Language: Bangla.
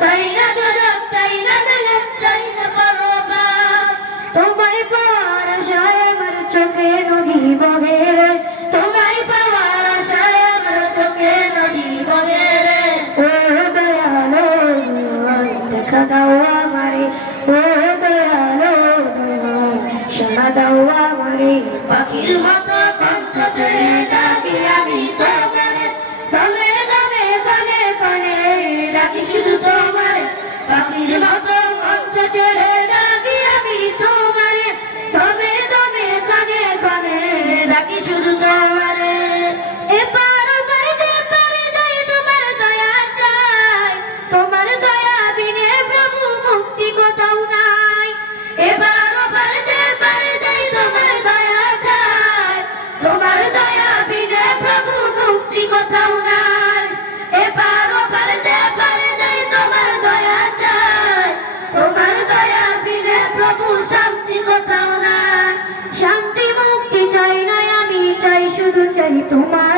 চাই না দরদ, চাই না দরদ, চাই না পরবাদ। তোমায় পাওয়ার আশায় আমার চোখে নদী বহে রে, তোমায় পাওয়ার আশায় আমার চোখে নদী বহে রে। ও দয়ালো দেখা দাও আমারে, ও দয়ালো সাড়া দাও আমারে। পাখির মতো কণ্ঠ ছেড়ে ডাকি আমি তোমারে, দমে দমে কানে কানে ডাকি শুধু তোমারে। পাখির মতো কণ্ঠ ছেড়ে ডাকি আমি তোমারে, দমে দমে কানে কানে ডাকি শুধু তোমারে। এপার ওপার যেপারে যাই তোমার দয়া চাই, তোমার দয়া বিনে প্রভু মুক্তি কোথাও নাই। এপার ওপার যেপারে যাই তোমার দয়া চাই, তোমার দয়া বিনে প্রভু মুক্তি কোথাও নাই। এপার ওপার যেপারে যাই তোমার দয়া চাই, তোমার দয়া বিনে প্রভু শান্তি কোথাও নাই। শান্তি মুক্তি চাই না আমি, চাই শুধু চাই তোমার